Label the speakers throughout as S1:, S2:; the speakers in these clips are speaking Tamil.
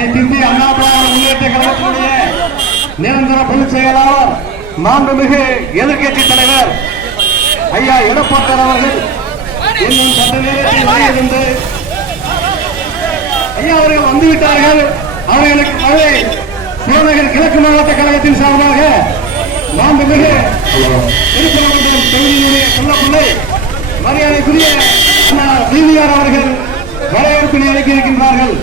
S1: அதை திருத்தி அண்ணா முன்னேற்ற கழகத்தினுடைய நிரந்தர பொதுச் செயலாளர் மாண்புமிகு எதிர்கட்சி தலைவர் ஐயா எடப்பாட்டர் அவர்கள் இன்னும் சட்ட நேரத்தில் வருகின்ற ஐயா அவர்கள் வந்துவிட்டார்கள் அவர்களுக்கு மழை சிவநகர் கிழக்கு மாவட்ட கழகத்தின் சார்பாக மாண்புமிகு திருப்பரங்குன்றம் தொகுதியினுடைய சொல்லப்பிள்ளை மரியாதைக்குரிய அண்ணா டிவிஆர் அவர்கள் வரவேற்பினை அளிக்க இருக்கின்றார்கள்.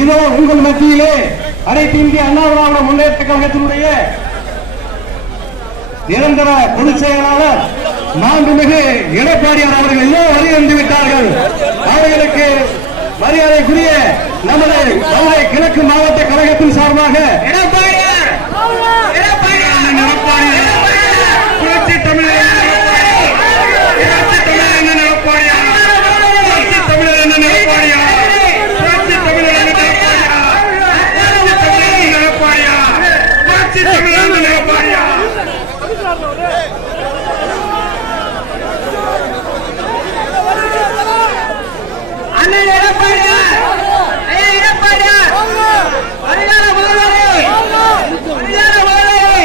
S1: இதோ உங்கள் மத்தியிலே அனைத்து இந்திய அண்ணா திராவிட முன்னேற்ற கழகத்தினுடைய நிரந்தர பொதுச் செயலாளர் மாண்புமிகு எடப்பாடியார் அவர்கள் எல்லாம் வருகை விட்டார்கள். அவர்களுக்கு மரியாதைக்குரிய நமது மதுரை கிழக்கு மாவட்ட கழகத்தின் சார்பாக எடப்பாடி எடப்பாடியார் புரட்சி தமிழர் புரட்சி தமிழர் எடப்பாடியார் புரட்சி தமிழர் எடப்பாடியார் புரட்சி தமிழர் எடப்பாடியார் புரட்சி தமிழர் எடப்பாடியார் புரட்சி தமிழர் எடப்பாடியார்
S2: அண்ணன் எடப்பாடியார் ஐயா எடப்பாடியார் வருகால முதல்வரே வருகால முதல்வரே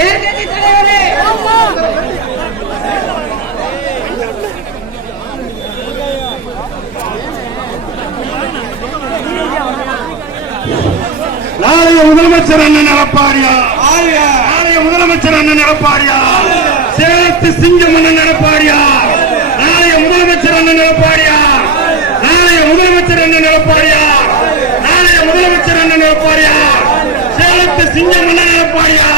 S2: எதிர்க்கட்சி தலைவரே
S1: நாளைய முதலமைச்சர் அண்ணன் எடப்பாடியா நாளைய முதலமைச்சர் அண்ணன் எடப்பாடியா சேலத்து சிங்கம் அண்ணன் எடப்பாடியா நாளைய முதலமைச்சர் அண்ணன் எடப்பாடியா நாளைய முதலமைச்சர் அண்ணன் எடப்பாடியா நாளைய முதலமைச்சர் அண்ணன் எடப்பாடியா சேலத்து சிங்கம் அண்ணன் எடப்பாடியா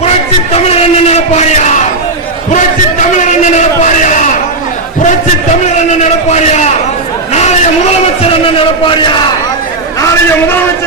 S1: புரட்சி தமிழர் அண்ணன் எடப்பாடியா புரட்சி தமிழர் அண்ணன் எடப்பாடியா புரட்சி தமிழர் அண்ணன் எடப்பாடியா நாளைய முதலமைச்சர் அண்ணன் எடப்பாடியா நாளைய முதலமைச்சர்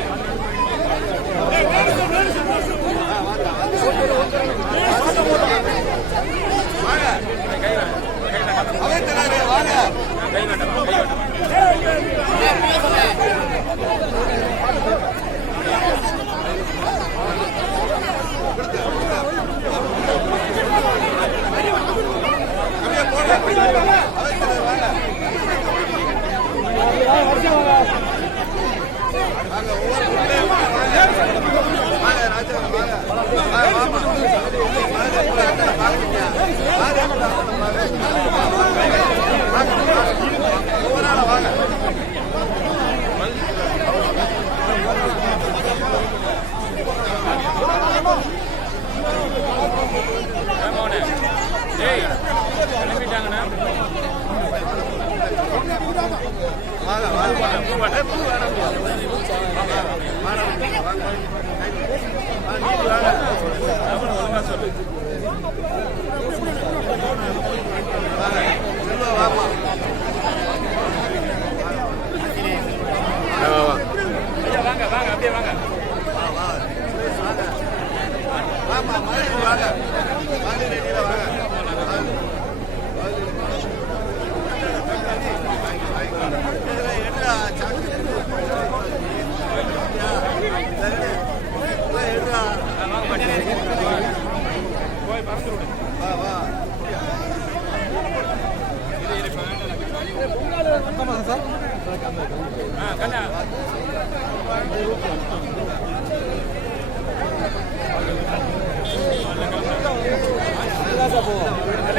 S3: Makan, 了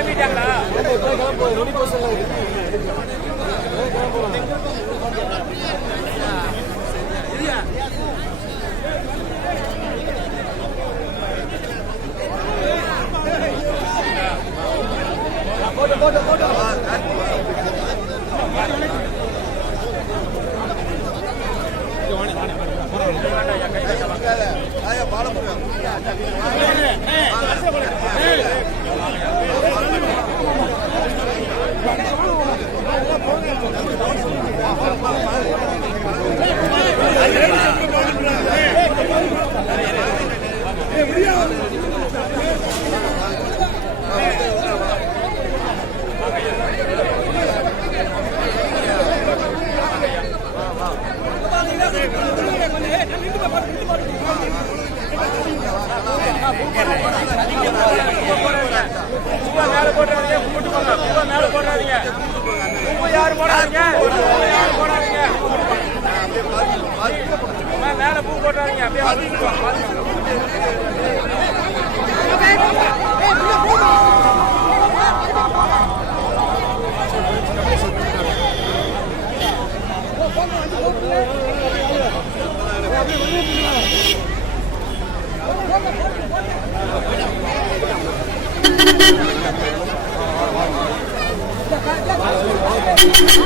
S3: போயிட்டாங்களா பாலமுருகன். யாரும் போடாதீங்க. யாரும் போடாதீங்க மேல பூ போட்டுறாதீங்க. அப்படியே Thank
S2: you.